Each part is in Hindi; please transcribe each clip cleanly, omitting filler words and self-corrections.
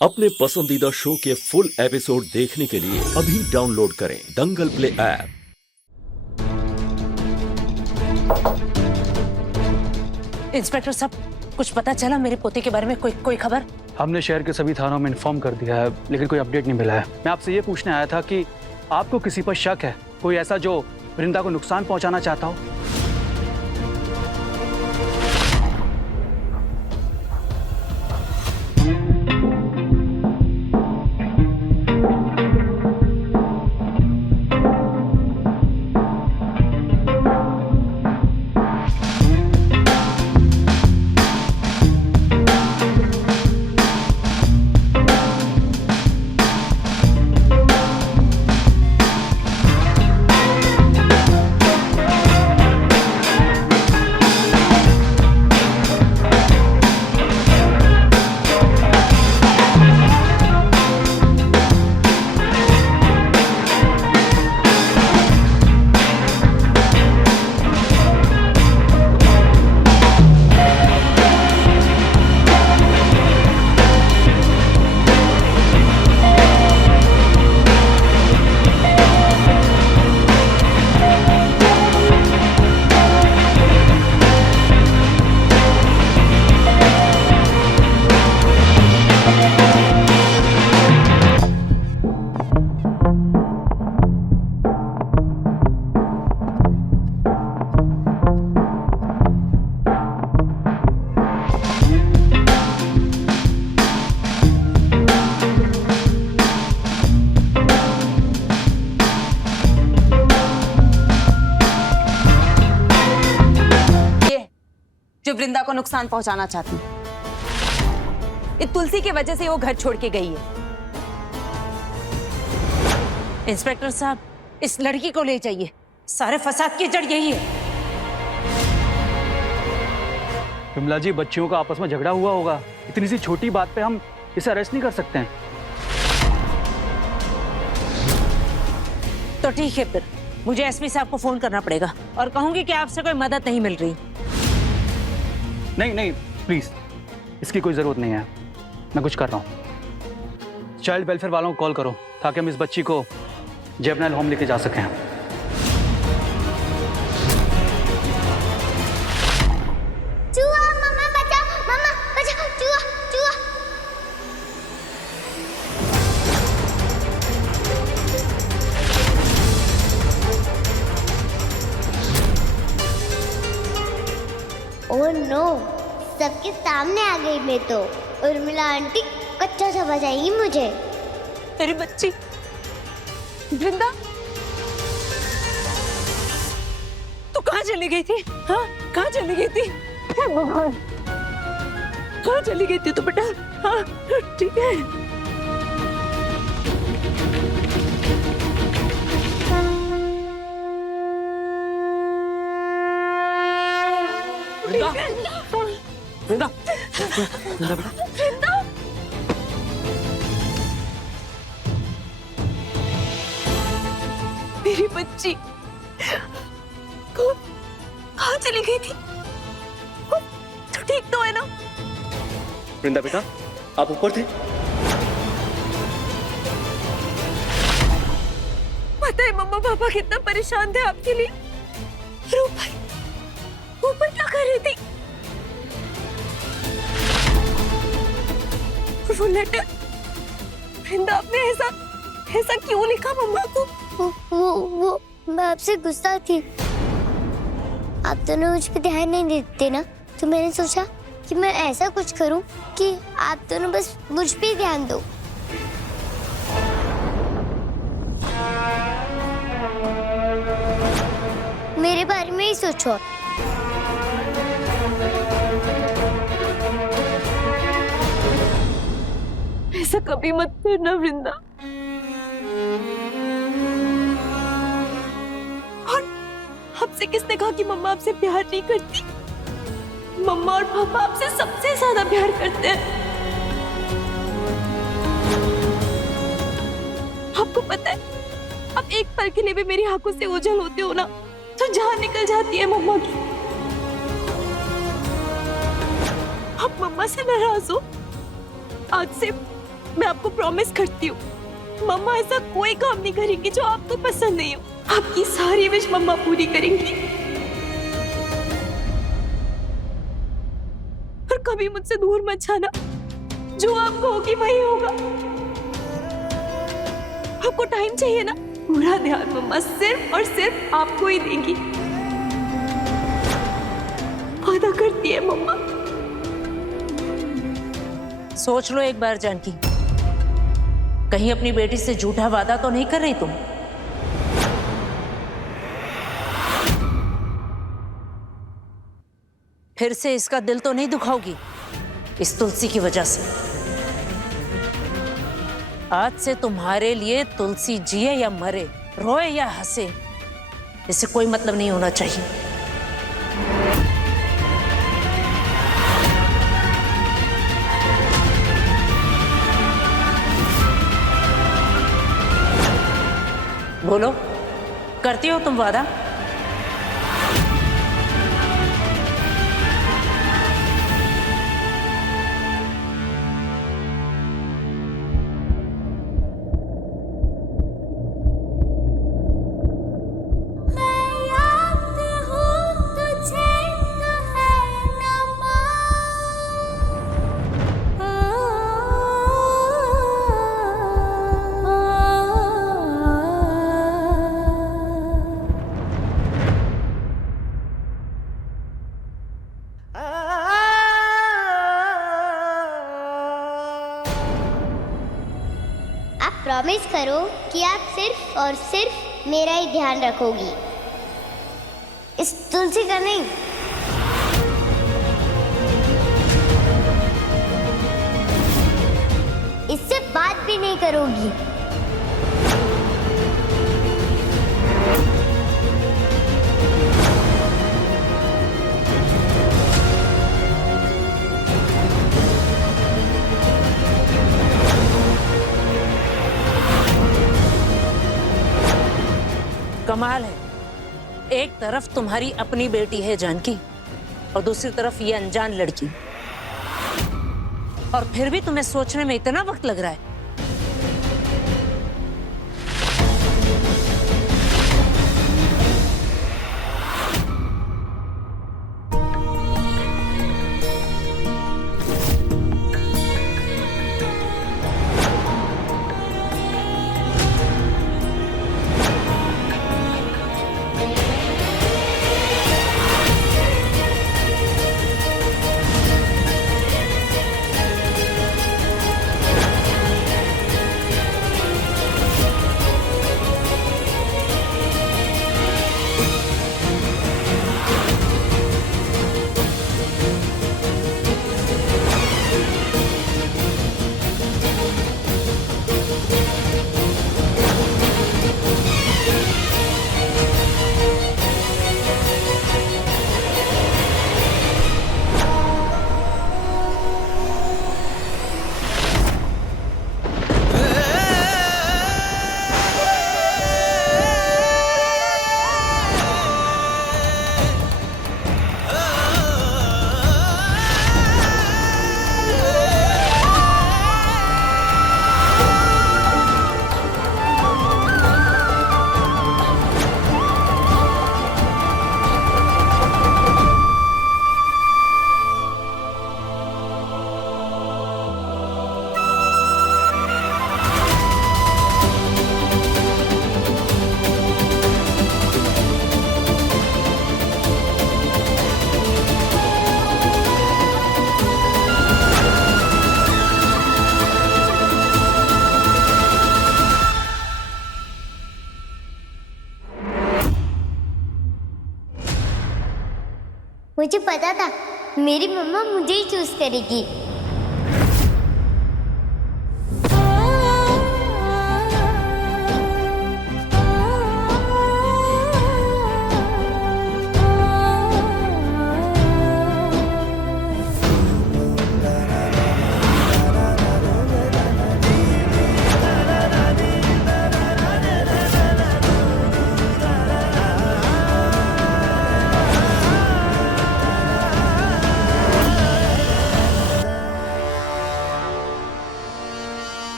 अपने पसंदीदा शो के फुल एपिसोड देखने के लिए अभी डाउनलोड करें दंगल प्ले ऐप। इंस्पेक्टर साहब, कुछ पता चला मेरे पोते के बारे में? कोई खबर? हमने शहर के सभी थानों में इन्फॉर्म कर दिया है, लेकिन कोई अपडेट नहीं मिला है। मैं आपसे ये पूछने आया था कि आपको किसी पर शक है, कोई ऐसा जो वृंदा को नुकसान पहुंचाना चाहता हो? जो वृंदा को नुकसान पहुंचाना चाहती है। इस तुलसी की वजह से वो घर छोड़ के गई है। इंस्पेक्टर साहब, इस लड़की को ले जाइए, सारे फसाद की जड़ यही है। विमला जी, बच्चियों का आपस में झगड़ा हुआ होगा, इतनी सी छोटी बात पे हम इसे अरेस्ट नहीं कर सकते हैं। तो ठीक है, फिर मुझे एसपी साहब को फोन करना पड़ेगा और कहूंगी कि आपसे कोई मदद नहीं मिल रही। नहीं, प्लीज, इसकी कोई जरूरत नहीं है। मैं कुछ कर रहा हूँ। चाइल्ड वेलफेयर वालों को कॉल करो ताकि हम इस बच्ची को जेवनाइल होम लेके जा सकें। चूहा, मम्मा बचाओ, चूहा चूहा। ओह नो, सबके सामने आ गई मैं तो। उर्मिला आंटी कच्चा सा बजाएगी मुझे। मेरी बच्ची वृंदा, तू कहाँ चली गई थी? हाँ, कहाँ चली गई थी? हे भगवान, कहाँ चली गई थी तू बेटा? हाँ, ठीक है। वृंदा, वृंदा, वृंदा बेटा। मेरी बच्ची कहाँ चली गई थी? तो ठीक तो है ना? वृंदा बेटा, आप ऊपर थे? पता है मम्मा पापा कितना परेशान थे आपके लिए। ऊपर क्या कर रही थी? वो लेटर वृंदा आपने ऐसा क्यों लिखा मम्मा को? वो मैं आपसे गुस्सा थी। आप दोनों मुझ पे ध्यान नहीं देते ना, तो मैंने सोचा कि मैं ऐसा कुछ करूं कि आप दोनों बस मुझ पे ध्यान दो। मेरे बारे में ही सोचो। ऐसा कभी मत करना वृंदा। और आपसे किसने कहा कि मम्मा आपसे प्यार नहीं करती? मम्मा और पापा आपसे सबसे ज्यादा प्यार करते हैं। आपको पता है, आप एक पल के लिए भी मेरी आंखों से ओझल होते हो ना, तो जान निकल जाती है मम्मा की। आप मम्मा से नाराज हो? आज से मैं आपको प्रॉमिस करती हूँ, मम्मा ऐसा कोई काम नहीं करेंगी जो आपको पसंद नहीं हो। आपकी सारी विश मम्मा पूरी करेंगी और कभी मुझसे दूर मत जाना। जो आप कहोगी वही होगा। आपको टाइम चाहिए ना, पूरा ध्यान मम्मा सिर्फ और सिर्फ आपको ही देंगी। वादा करती है मम्मा। सोच लो एक बार जानकी, कहीं अपनी बेटी से झूठा वादा तो नहीं कर रही तुम? फिर से इसका दिल तो नहीं दुखाओगी इस तुलसी की वजह से? आज से तुम्हारे लिए तुलसी जिए या मरे, रोए या हंसे, इससे कोई मतलब नहीं होना चाहिए। बोलो, करती हो तुम वादा? प्रॉमिस करो कि आप सिर्फ और सिर्फ मेरा ही ध्यान रखोगी, इस तुलसी का नहीं। इससे बात भी नहीं करोगी। कमाल है, एक तरफ तुम्हारी अपनी बेटी है जानकी और दूसरी तरफ ये अनजान लड़की, और फिर भी तुम्हें सोचने में इतना वक्त लग रहा है। मुझे पता था मेरी मम्मा मुझे ही चूज करेगी।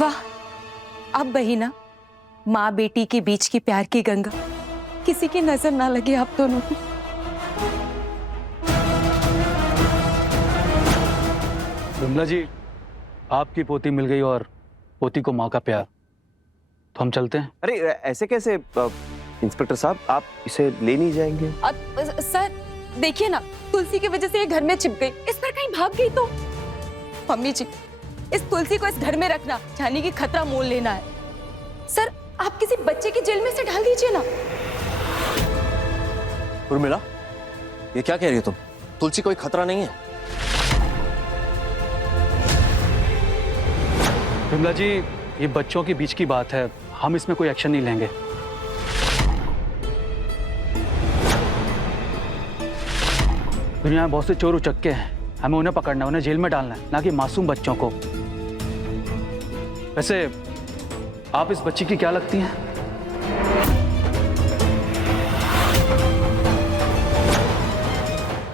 वाह, अब बहिना माँ बेटी के बीच की प्यार की गंगा किसी की नजर ना लगे आप दोनों को। विमला जी, आपकी पोती मिल गई और पोती को माँ का प्यार, तो हम चलते हैं। अरे ऐसे कैसे इंस्पेक्टर साहब, आप इसे ले नहीं जाएंगे? सर देखिए ना, तुलसी की वजह से ये घर में छिप गई, इस पर कहीं भाग गई तो। मम्मी जी, इस तुलसी को इस घर में रखना यानी कि खतरा मोल लेना है। सर आप किसी बच्चे की जेल में से ढाल दीजिए ना। उर्मिला, ये क्या कह रही हो तुम? तुलसी कोई खतरा नहीं है। विमला जी, ये बच्चों के बीच की बात है, हम इसमें कोई एक्शन नहीं लेंगे। दुनिया में बहुत से चोर उचक्के हैं, हमें उन्हें पकड़ना है, उन्हें जेल में डालना है, ना कि मासूम बच्चों को। वैसे आप इस बच्ची की क्या लगती हैं?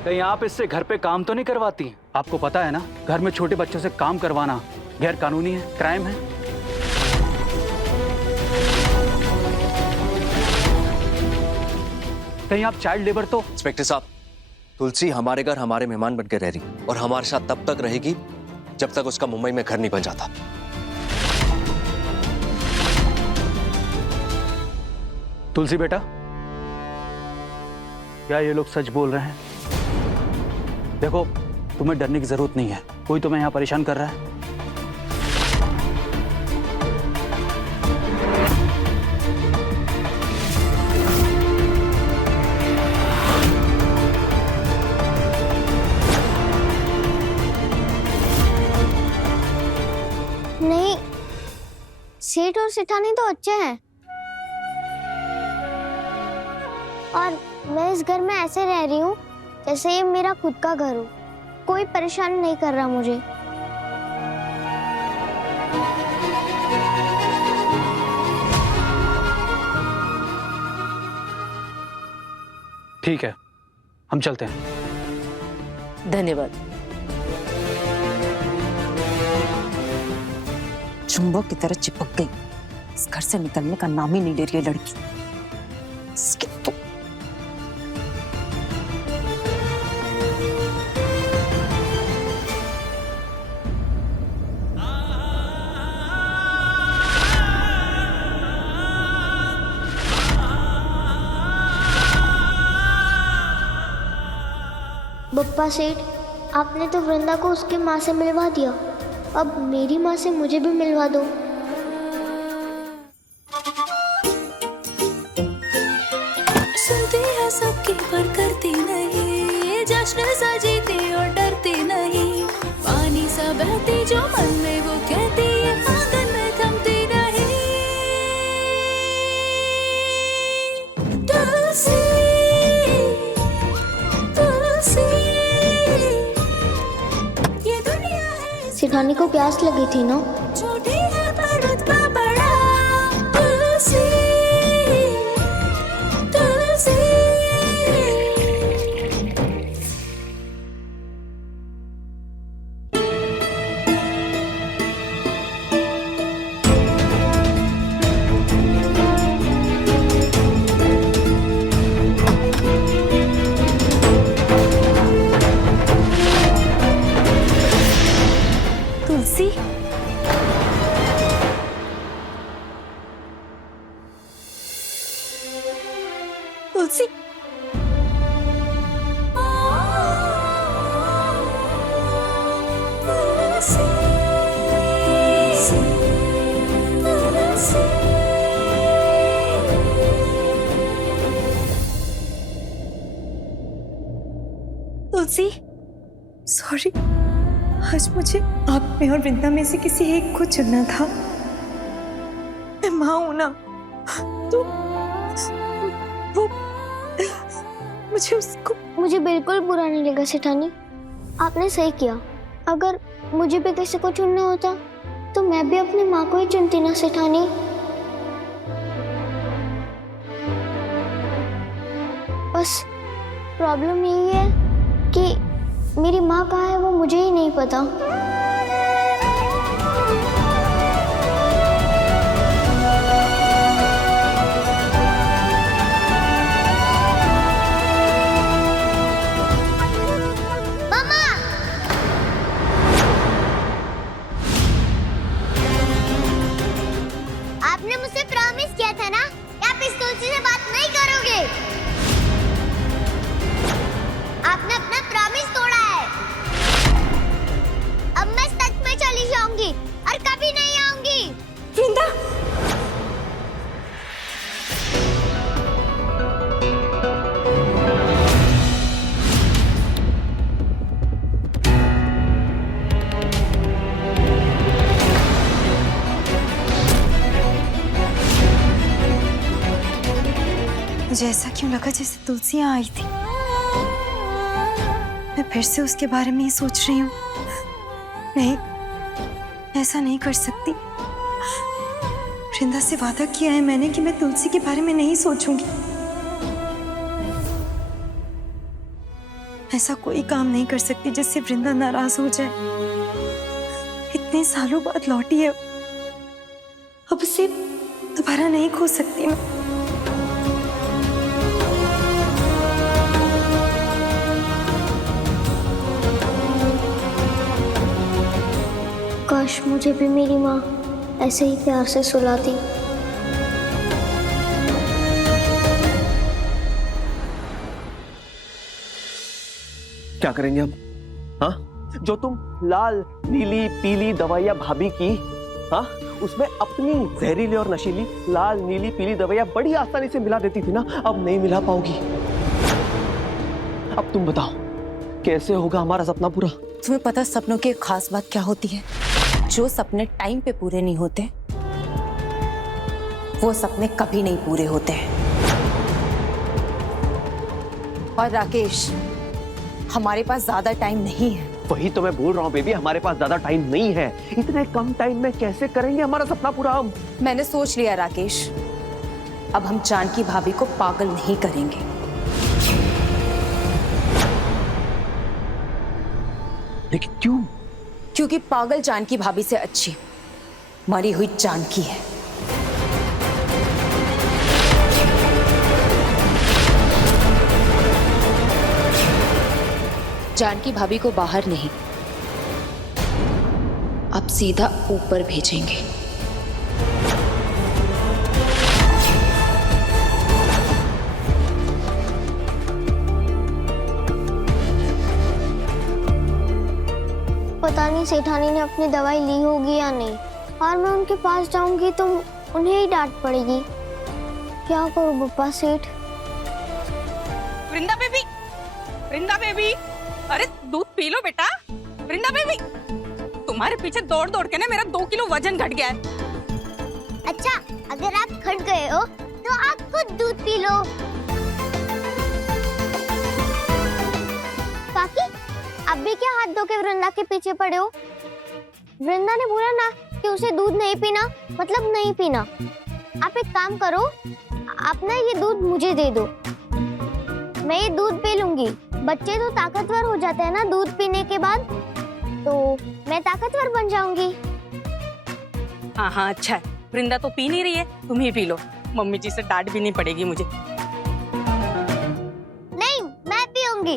कहीं आप इससे घर पे काम तो नहीं करवाती? आपको पता है ना, घर में छोटे बच्चों से काम करवाना गैर कानूनी है, क्राइम है। कहीं आप चाइल्ड लेबर तो? इंस्पेक्टर साहब, तुलसी हमारे घर हमारे मेहमान बनकर रह रही और हमारे साथ तब तक रहेगी जब तक उसका मुंबई में घर नहीं बन जाता। तुलसी बेटा, क्या ये लोग सच बोल रहे हैं? देखो, तुम्हें डरने की जरूरत नहीं है, कोई तुम्हें यहां परेशान कर रहा है? नहीं, सेठ और सेठानी तो अच्छे हैं, और मैं इस घर में ऐसे रह रही हूँ जैसे ये मेरा खुद का घर हो। कोई परेशान नहीं कर रहा मुझे। ठीक है, हम चलते हैं। धन्यवाद। चुंबक की तरह चिपक गई, इस घर से निकलने का नाम ही नहीं ले रही है लड़की। इसकी तो बप्पा सेठ, आपने तो वृंदा को उसकी माँ से मिलवा दिया, अब मेरी माँ से मुझे भी मिलवा दो। सुनती है सबकी पर करती नहीं, जश्न सजीती और डरती नहीं, पानी सा बहती जो मन में वो कहती है, आंगन में थमती नहीं। तुलसी, तुलसी, ये दुनिया है। सेठानी को प्यास लगी थी ना? छोटी है पर रुतबा बड़ा। तुलसी, तुलसी। तुलसी, तुलसी, तुलसी, सॉरी, आज मुझे आप में और वृंदा में से किसी एक को चुनना था। मैं माँ हूं ना, तो वो मुझे उसको। मुझे बिल्कुल बुरा नहीं लगा सेठानी, आपने सही किया। अगर मुझे भी किसी को चुनना होता तो मैं भी अपनी माँ को ही चुनती ना सेठानी। बस प्रॉब्लम यही है कि मेरी माँ कहाँ है वो मुझे ही नहीं पता। मुझे ऐसा क्यों लगा जैसे तुलसी यहाँ आई थी। मैं फिर से उसके बारे में ही सोच रही हूँ। नहीं, ऐसा नहीं कर सकती। वृंदा से वादा किया है मैंने कि मैं तुलसी के बारे में नहीं सोचूंगी। ऐसा कोई काम नहीं कर सकती जिससे वृंदा नाराज हो जाए। इतने सालों बाद लौटी है, अब उसे दोबारा नहीं खो सकती मैं। काश मुझे भी मेरी माँ ऐसे ही प्यार से सुलाती। क्या करेंगे हम? हाँ, जो तुम लाल नीली पीली दवाइयाँ भाभी की, हाँ, उसमें अपनी जहरीली और नशीली लाल नीली पीली दवाइयाँ बड़ी आसानी से मिला देती थी ना, अब नहीं मिला पाओगी। अब तुम बताओ कैसे होगा हमारा सपना पूरा? तुम्हें पता सपनों की एक खास बात क्या होती है? जो सपने टाइम पे पूरे नहीं होते वो सपने कभी नहीं पूरे होते हैं। और राकेश, हमारे पास ज्यादा टाइम नहीं है। वही तो मैं बोल रहा हूँ बेबी, हमारे पास ज्यादा टाइम नहीं है। इतने कम टाइम में कैसे करेंगे हमारा सपना पूरा हम? मैंने सोच लिया राकेश, अब हम जानकी भाभी को पागल नहीं करेंगे। लेकिन क्यों? क्योंकि पागल जानकी भाभी से अच्छी मरी हुई जानकी है। जानकी भाभी को बाहर नहीं, अब सीधा ऊपर भेजेंगे। पता नहीं सेठानी ने अपनी दवाई ली होगी या नहीं, और मैं उनके पास जाऊंगी तो उन्हें ही डांट पड़ेगी। क्या करूं बप्पा सेठ? वृंदा बेबी, वृंदा बेबी, अरे दूध पी लो बेटा। वृंदा बेबी, तुम्हारे पीछे दौड़ दौड़ के ना मेरा 2 किलो वजन घट गया है। अच्छा, अगर आप घट गए हो तो आप खुद दूध पी लो। काकी, अब भी क्या हाथ धो के वृंदा के पीछे पड़े हो? वृंदा ने बोला ना कि उसे दूध नहीं पीना, मतलब नहीं पीना। आप एक काम करो, आप ना ये दूध मुझे दे दो, मैं ये दूध पी लूंगी। बच्चे तो ताकतवर हो जाते हैं ना दूध पीने के बाद, तो मैं ताकतवर बन जाऊंगी। हाँ हाँ, अच्छा है। वृंदा तो पी नहीं रही है, तुम ही पी लो। मम्मी जी से डांट भी नहीं पड़ेगी मुझे। नहीं, मैं पीऊंगी,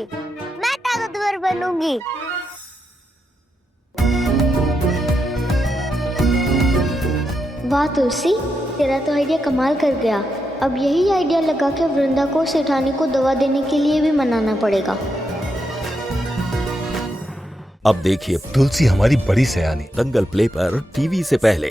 मैं ताकतवर बनूंगी। वाह तुलसी, तेरा तो आइडिया कमाल कर गया। अब यही आइडिया लगा के वृंदा को सेठानी को दवा देने के लिए भी मनाना पड़ेगा। अब देखिए तुलसी हमारी बड़ी सयानी। दंगल प्ले पर टीवी से पहले।